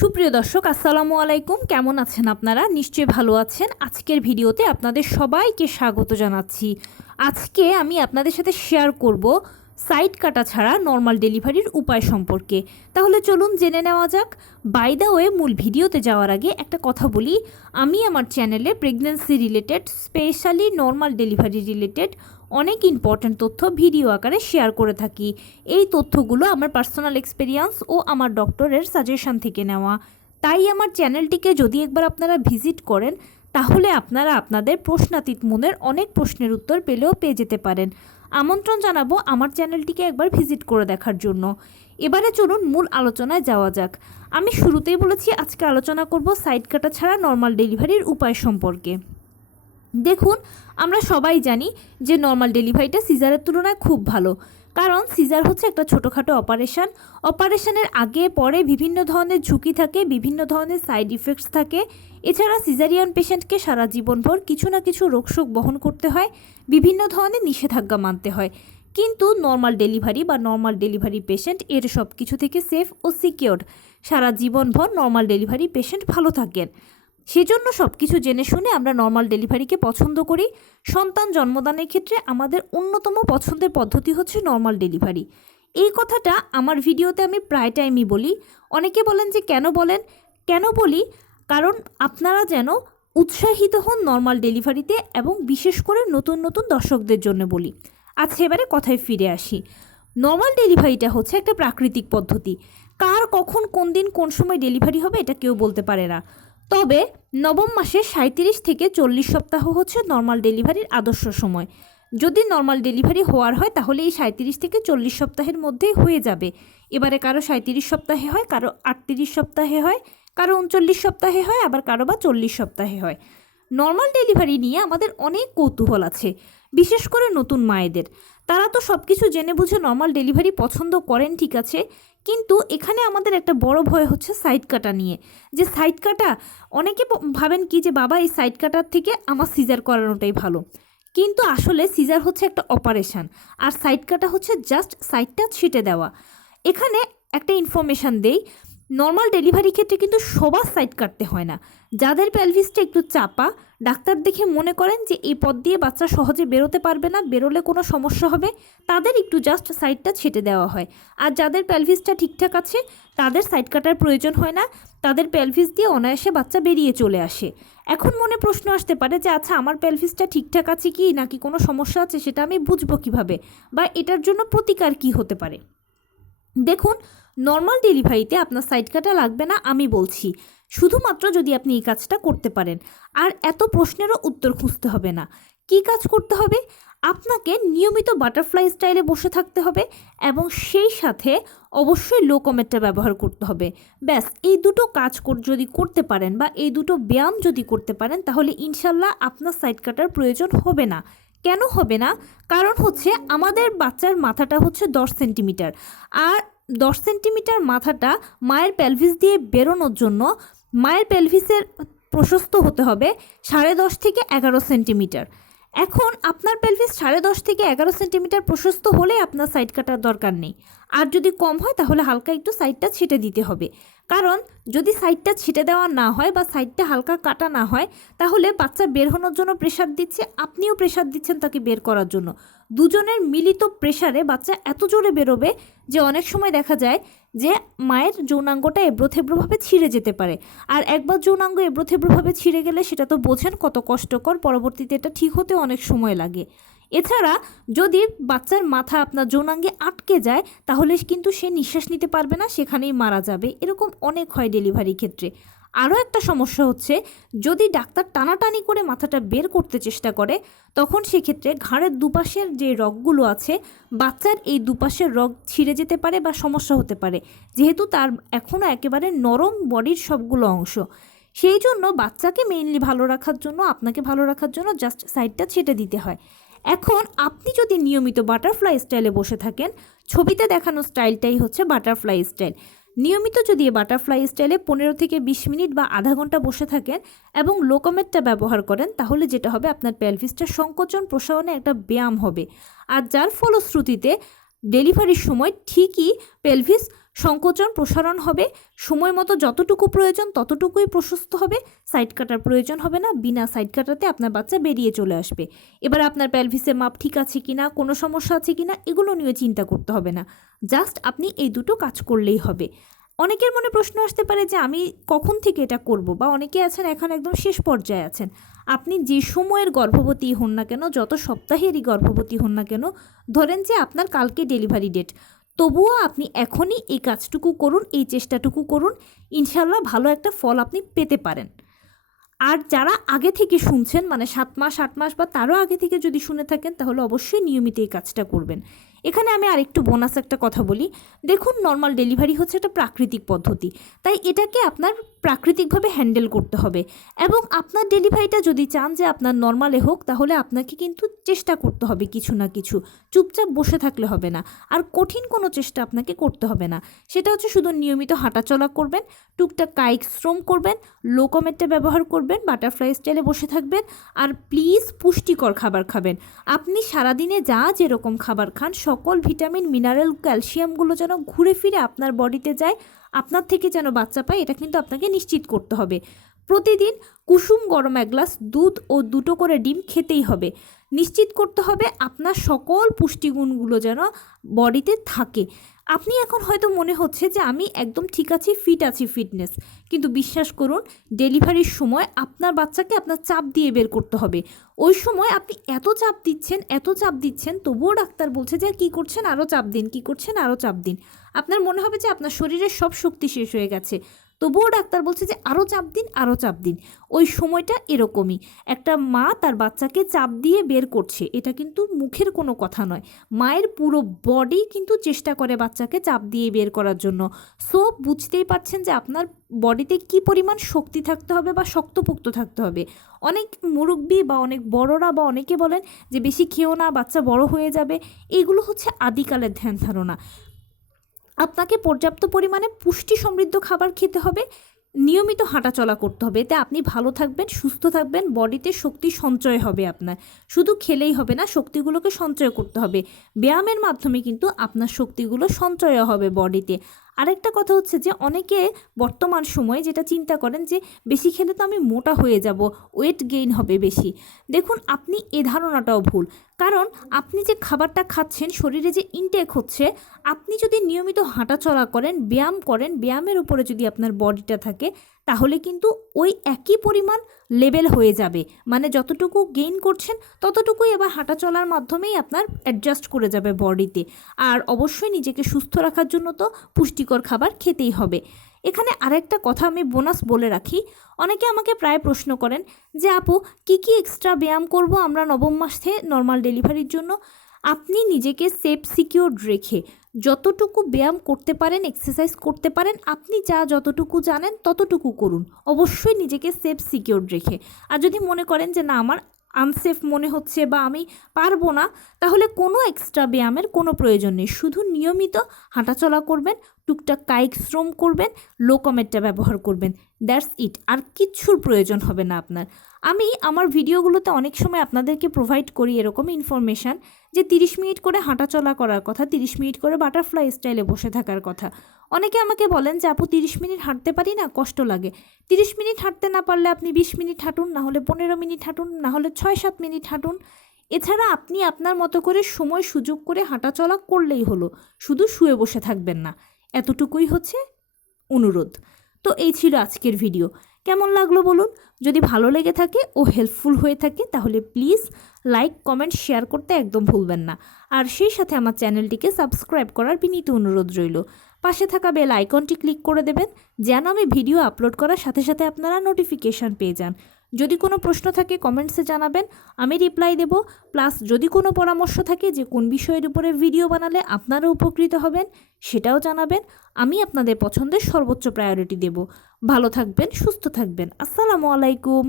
সুপ্রিয় দর্শক আসসালামু আলাইকুম, কেমন আছেন আপনারা? নিশ্চয়ই ভালো আছেন। আজকের ভিডিওতে আপনাদের সবাইকে স্বাগত জানাচ্ছি। আজকে আমি আপনাদের সাথে শেয়ার করব সাইড কাটা ছাড়া নর্মাল ডেলিভারির উপায় সম্পর্কে। তাহলে চলুন জেনে নেওয়া যাক। বাই দ্য ওয়ে, মূল ভিডিওতে যাওয়ার আগে একটা কথা বলি, আমি আমার চ্যানেলে pregnancy related, specially normal delivery related অনেক ইম্পর্ট্যান্ট তথ্য ভিডিও আকারে শেয়ার করে থাকি। এই তথ্যগুলো আমার পার্সোনাল এক্সপেরিয়েন্স ও আমার ডক্টরের সাজেশন থেকে নেওয়া। তাই আমার চ্যানেলটিকে যদি একবার আপনারা ভিজিট করেন, তাহলে আপনারা আপনাদের প্রশ্নাতীত মনের অনেক প্রশ্নের উত্তর পেয়ে যেতে পারেন। আমন্ত্রণ জানাবো আমার চ্যানেলটিকে একবার ভিজিট করে দেখার জন্য। এবারে চলুন মূল আলোচনায় যাওয়া যাক। আমি শুরুতেই বলেছি আজকে আলোচনা করব সাইড কাটা ছাড়া নর্মাল ডেলিভারির উপায় সম্পর্কে। দেখুন, আমরা সবাই জানি যে নর্মাল ডেলিভারিটা সিজারের তুলনায় খুব ভালো, কারণ সিজার হচ্ছে একটা ছোটোখাটো অপারেশনের আগে পরে বিভিন্ন ধরনের ঝুঁকি থাকে, বিভিন্ন ধরনের সাইড ইফেক্টস থাকে। এছাড়া সিজারিয়ান পেশেন্টকে সারা জীবনভর কিছু না কিছু রোগশোক বহন করতে হয়, বিভিন্ন ধরনের নিষেধাজ্ঞা মানতে হয়। কিন্তু নর্মাল ডেলিভারি পেশেন্ট এর সব কিছু থেকে সেফ ও সিকিওরড। সারা জীবনভর নর্মাল ডেলিভারি পেশেন্ট ভালো থাকেন। সেজন্য সব কিছু জেনে শুনে আমরা নর্মাল ডেলিভারিকে পছন্দ করি। সন্তান জন্মদানের ক্ষেত্রে আমাদের অন্যতম পছন্দের পদ্ধতি হচ্ছে নর্মাল ডেলিভারি। এই কথাটা আমার ভিডিওতে আমি প্রায় টাইমই বলি। অনেকে বলেন যে কেন বলি, কারণ আপনারা যেন উৎসাহিত হন নর্মাল ডেলিভারিতে, এবং বিশেষ করে নতুন নতুন দর্শকদের জন্য বলি। আচ্ছা, এবারে কথায় ফিরে আসি। নর্মাল ডেলিভারিটা হচ্ছে একটা প্রাকৃতিক পদ্ধতি। কার কখন কোন দিন কোন সময় ডেলিভারি হবে এটা কেউ বলতে পারে না। তবে নবম মাসে 37 থেকে 40 সপ্তাহ হচ্ছে নর্মাল ডেলিভারির আদর্শ সময়। যদি নর্মাল ডেলিভারি হওয়ার হয় তাহলে এই 37 থেকে 40 সপ্তাহের মধ্যেই হয়ে যাবে। এবারে কারো 37 সপ্তাহে হয়, কারো 38 সপ্তাহে হয়, কারো 39 সপ্তাহে হয়, আবার কারো বা 40 সপ্তাহে হয়। নর্মাল ডেলিভারি নিয়ে আমাদের অনেক কৌতূহল আছে, বিশেষ করে নতুন মায়েদের। তারা তো সব কিছু জেনে বুঝে নর্মাল ডেলিভারি পছন্দ করেন, ঠিক আছে, কিন্তু এখানে আমাদের একটা বড় ভয় হচ্ছে সাইড কাটা নিয়ে। যে সাইড কাটা, অনেকে ভাবেন কি যে বাবা এই সাইড কাটার থেকে আমার সিজার করানোটাই ভালো। কিন্তু আসলে সিজার হচ্ছে একটা অপারেশান, আর সাইড কাটা হচ্ছে জাস্ট সাইডটা ছিটে দেওয়া। এখানে একটা ইনফরমেশান দেই, নর্মাল ডেলিভারি ক্ষেত্রে কিন্তু সবার সাইড কাটতে হয় না। যাদের পেলভিসটা একটু চাপা, ডাক্তার দেখে মনে করেন যে এই পথ দিয়ে বাচ্চা সহজে বেরোতে পারবে না, বেরোলে কোনো সমস্যা হবে, তাদের একটু জাস্ট সাইডটা ছেটে দেওয়া হয়। আর যাদের পেলভিসটা ঠিকঠাক আছে তাদের সাইড কাটার প্রয়োজন হয় না, তাদের পেলভিস দিয়ে অনায়াসে বাচ্চা বেরিয়ে চলে আসে। এখন মনে প্রশ্ন আসতে পারে যে আচ্ছা, আমার পেলভিসটা ঠিকঠাক আছে কি নাকি কোনো সমস্যা আছে, সেটা আমি বুঝবো কিভাবে, বা এটার জন্য প্রতিকার কি হতে পারে? দেখুন, নর্মাল ডেলিভারিতে আপনার সাইড কাটা লাগবে না, আমি বলছি, শুধুমাত্র যদি আপনি এই কাজটা করতে পারেন। আর এত প্রশ্নেরও উত্তর খুঁজতে হবে না। কি কাজ করতে হবে? আপনাকে নিয়মিত বাটারফ্লাই স্টাইলে বসে থাকতে হবে, এবং সেই সাথে অবশ্যই লো কমেটটা ব্যবহার করতে হবে। ব্যাস, এই দুটো কাজ যদি করতে পারেন, বা এই দুটো ব্যায়াম যদি করতে পারেন, তাহলে ইনশাল্লাহ আপনার সাইড কাটার প্রয়োজন হবে না। কেন হবে না? কারণ হচ্ছে আমাদের বাচ্চার মাথাটা হচ্ছে 10 সেন্টিমিটার, আর 10 সেন্টিমিটার মাথাটা মায়ের পেলভিস দিয়ে বেরোনোর জন্য মায়ের পেলভিসের প্রশস্ত হতে হবে 10.5 থেকে 11 সেন্টিমিটার। এখন আপনার পেলভিস 10.5 থেকে 11 সেন্টিমিটার প্রশস্ত হলে আপনার সাইড কাটার দরকার নেই। আর যদি কম হয় তাহলে হালকা একটু সাইডটা ছেটে দিতে হবে। কারণ যদি সাইডটা ছেটে দেওয়া না হয় বা সাইডটা হালকা কাটা না হয়, তাহলে বাচ্চা বের হওয়ার জন্য প্রেশার দিচ্ছে, আপনিও প্রেশার দিচ্ছেন তাকে বের করার জন্য। দুজনের মিলিত প্রেশারে বাচ্চা এত জোরে বেরোবে যে অনেক সময় দেখা যায় যে মায়ের যৌনাঙ্গটা এবড়োথেবড়োভাবে ছিঁড়ে যেতে পারে। আর একবার যৌনাঙ্গ এবড়োথেবড়োভাবে ছিঁড়ে গেলে সেটা তো বোঝেন কত কষ্টকর, পরবর্তীতে এটা ঠিক হতে অনেক সময় লাগে। এছাড়া যদি বাচ্চার মাথা আপনার যৌনাঙ্গে আটকে যায়, তাহলে কিন্তু সে নিঃশ্বাস নিতে পারবে না, সেখানেই মারা যাবে। এরকম অনেক হয় ডেলিভারি ক্ষেত্রে। আরও একটা সমস্যা হচ্ছে, যদি ডাক্তার টানাটানি করে মাথাটা বের করতে চেষ্টা করে, তখন সেক্ষেত্রে ঘাড়ের দুপাশের যে রগগুলো আছে, বাচ্চার এই দুপাশের রগ ছিঁড়ে যেতে পারে বা সমস্যা হতে পারে, যেহেতু তার এখনও একেবারে নরম বডির সবগুলো অংশ। সেই জন্য বাচ্চাকে মেইনলি ভালো রাখার জন্য, আপনাকে ভালো রাখার জন্য জাস্ট সাইডটা ছেটে দিতে হয়। এখন আপনি যদি নিয়মিত বাটারফ্লাই স্টাইলে বসে থাকেন, ছবিতে দেখানো স্টাইলটাই হচ্ছে বাটারফ্লাই স্টাইল। নিয়মিত যদি এই বাটারফ্লাই স্টাইলে 15 থেকে 20 মিনিট বা আধা ঘন্টা বসে থাকেন এবং লোকোমেটটা ব্যবহার করেন, তাহলে যেটা হবে, আপনার পেলভিসটা সংকোচন প্রসারণে একটা ব্যায়াম হবে। আর যার ফলশ্রুতিতে ডেলিভারির সময় ঠিকই পেলভিস সংকোচন প্রসারণ হবে, সময় মতো যতটুকু প্রয়োজন ততটুকুই প্রশস্ত হবে, সাইড কাটার প্রয়োজন হবে না, বিনা সাইড কাটাতে আপনার বাচ্চা বেরিয়ে চলে আসবে। এবার আপনার প্যালভিসের মাপ ঠিক আছে কিনা, কোনো সমস্যা আছে কিনা এগুলো নিয়ে চিন্তা করতে হবে না, জাস্ট আপনি এই দুটো কাজ করলেই হবে। অনেকের মনে প্রশ্ন আসতে পারে যে আমি কখন থেকে এটা করব, বা অনেকে আছেন এখন একদম শেষ পর্যায়ে আছেন। আপনি যে সময়ের গর্ভবতী হন না কেন, যত সপ্তাহেরই গর্ভবতী হন না কেন, ধরেন যে আপনার কালকে ডেলিভারি ডেট, তবুও আপনি এখনই এই কাজটুকু করুন, এই চেষ্টাটুকু করুন, ইনশাল্লাহ ভালো একটা ফল আপনি পেতে পারেন। আর যারা আগে থেকে শুনছেন, মানে 7 মাস 8 মাস বা তারও আগে থেকে যদি শুনে থাকেন, তাহলে অবশ্যই নিয়মিত এই কাজটা করবেন। এখানে আমি আরেকটু বোনাস একটা কথা বলি। দেখুন, নর্মাল ডেলিভারি হচ্ছে একটা প্রাকৃতিক পদ্ধতি, তাই এটাকে আপনার প্রাকৃতিকভাবে হ্যান্ডেল করতে হবে। এবং আপনার ডেলিভারিটা যদি চান যে আপনার নর্মালে হোক, তাহলে আপনাকে কিন্তু চেষ্টা করতে হবে কিছু না কিছু, চুপচাপ বসে থাকলে হবে না। আর কঠিন কোনো চেষ্টা আপনাকে করতে হবে না, সেটা হচ্ছে শুধু নিয়মিত হাঁটাচলা করবেন, টুকটাক কায়িক শ্রম করবেন, লো কমেটটা ব্যবহার করবেন, বাটারফ্লাই স্টাইলে বসে থাকবেন, আর প্লিজ পুষ্টিকর খাবার খাবেন। আপনি সারাদিনে যা যেরকম খাবার খান, সকল ভিটামিন, মিনারেল, ক্যালসিয়ামগুলো যেন ঘুরে ফিরে আপনার বডিতে যায়, আপনার থেকে যেন বাচ্চা পায়, এটা কিন্তু আপনাকে নিশ্চিত করতে হবে। প্রতিদিন কুসুম গরম 1 গ্লাস দুধ ও 2টো করে ডিম খেতেই হবে। নিশ্চিত করতে হবে আপনার সকল পুষ্টিগুণগুলো যেন বডিতে থাকে। আপনি এখন হয়তো মনে হচ্ছে যে আমি একদম ঠিক আছি, ফিট আছি, ফিটনেস, কিন্তু বিশ্বাস করুন, ডেলিভারির সময় আপনার বাচ্চাকে আপনার চাপ দিয়ে বের করতে হবে। ওই সময় আপনি এত চাপ দিচ্ছেন, তবুও ডাক্তার বলছে যে কী করছেন, আরও চাপ দিন, কী করছেন, আরও চাপ দিন। আপনার মনে হবে যে আপনার শরীরের সব শক্তি শেষ হয়ে গেছে, তবুও ডাক্তার বলছে যে আরও চাপ দিন, আরও চাপ দিন। ওই সময়টা এরকমই, একটা মা তার বাচ্চাকে চাপ দিয়ে বের করছে, এটা কিন্তু মুখের কোনো কথা নয়। মায়ের পুরো বডি কিন্তু চেষ্টা করে বাচ্চাকে চাপ দিয়ে বের করার জন্য। সো বুঝতেই পারছেন যে আপনার বডিতে কি পরিমাণ শক্তি থাকতে হবে বা শক্তপোক্ত থাকতে হবে। অনেক মুরব্বি বা অনেক বড়রা বা অনেকে বলেন যে বেশি খেও না, বাচ্চা বড় হয়ে যাবে, এগুলো হচ্ছে আদিকালের ধ্যান ধারণা। আপনাকে পর্যাপ্ত পরিমাণে পুষ্টি সমৃদ্ধ খাবার খেতে হবে, নিয়মিত হাঁটাচলা করতে হবে, এতে আপনি ভালো থাকবেন, সুস্থ থাকবেন, বডিতে শক্তি সঞ্চয় হবে। আপনার শুধু খেলেই হবে না, শক্তিগুলোকে সঞ্চয় করতে হবে। ব্যায়ামের মাধ্যমে কিন্তু আপনার শক্তিগুলো সঞ্চয় হবে বডিতে। আরেকটা কথা হচ্ছে যে অনেকে বর্তমান সময়ে যেটা চিন্তা করেন যে বেশি খেলে তো আমি মোটা হয়ে যাব, ওয়েট গেইন হবে বেশি। দেখুন, আপনি এ ধারণাটাও ভুল, কারণ আপনি যে খাবারটা খাচ্ছেন, শরীরে যে ইনটেক হচ্ছে, আপনি যদি নিয়মিত হাঁটাচলা করেন, ব্যায়াম করেন, ব্যায়ামের উপরে যদি আপনার বডিটা থাকে, তাহলে কিন্তু ওই একই পরিমাণ লেভেল হয়ে যাবে। মানে যতটুকু গেইন করছেন ততটুকুই এবার হাঁটা চলার মাধ্যমেই আপনার অ্যাডজাস্ট করে যাবে বডিতে। আর অবশ্যই নিজেকে সুস্থ রাখার জন্য তো পুষ্টিকর খাবার খেতেই হবে। এখানে আরেকটা কথা আমি বোনাস বলে রাখি, অনেকে আমাকে প্রায় প্রশ্ন করেন যে আপু কি এক্সট্রা ব্যায়াম করব আমরা নবম মাসে নর্মাল ডেলিভারির জন্য। আপনি নিজেকে সেফ সিকিউরড রেখে যতটুকু ব্যায়াম করতে পারেন, এক্সারসাইজ করতে পারেন, আপনি যতটুকু জানেন ততটুকু করুন, অবশ্যই নিজেকে সেফ সিকিউরড রেখে। আর যদি মনে করেন যে না, আমার আনসেফ মনে হচ্ছে বা আমি পারবো না, তাহলে কোনো এক্সট্রা ব্যায়ামের কোনো প্রয়োজন নেই, শুধু নিয়মিত হাঁটাচলা করবেন, টুকটাক কায়িক শ্রম করবেন, লো কমেটটা ব্যবহার করবেন, দ্যাটস ইট। আর কিচ্ছুর প্রয়োজন হবে না আপনার। আমি আমার ভিডিওগুলোতে অনেক সময় আপনাদেরকে প্রোভাইড করি এরকম ইনফরমেশান যে 30 মিনিট করে হাঁটাচলা করার কথা, 30 মিনিট করে বাটারফ্লাই স্টাইলে বসে থাকার কথা। অনেকে আমাকে বলেন যে আপু 30 মিনিট হাঁটতে পারি না, কষ্ট লাগে। 30 মিনিট হাঁটতে না পারলে আপনি 20 মিনিট হাঁটুন, না হলে 15 মিনিট হাঁটুন, না হলে 6-7 মিনিট হাঁটুন। এছাড়া আপনি আপনার মতো করে সময় সুযোগ করে হাঁটাচলা করলেই হলো, শুধু শুয়ে বসে থাকবেন না, এতটুকুই হচ্ছে অনুরোধ। তো এই ছিল আজকের ভিডিও। কেমন লাগলো বলুন? যদি ভালো লেগে থাকে ও হেল্পফুল হয়ে থাকে, তাহলে প্লিজ লাইক, কমেন্ট, শেয়ার করতে একদম ভুলবেন না। আর সেই সাথে আমার চ্যানেলটিকে সাবস্ক্রাইব করার বিনীত অনুরোধ রইল। পাশে থাকা বেল আইকনটি ক্লিক করে দেবেন, যেন আমি ভিডিও আপলোড করার সাথে সাথে আপনারা নোটিফিকেশান পেয়ে যান। যদি কোনো প্রশ্ন থাকে কমেন্টসে জানাবেন, আমি রিপ্লাই দেব। প্লাস যদি কোনো পরামর্শ থাকে যে কোন বিষয়ের উপরে ভিডিও বানালে আপনারা উপকৃত হবেন, সেটাও জানাবেন। আমি আপনাদের পছন্দের সর্বোচ্চ প্রায়োরিটি দেব। ভালো থাকবেন, সুস্থ থাকবেন। আসসালামু আলাইকুম।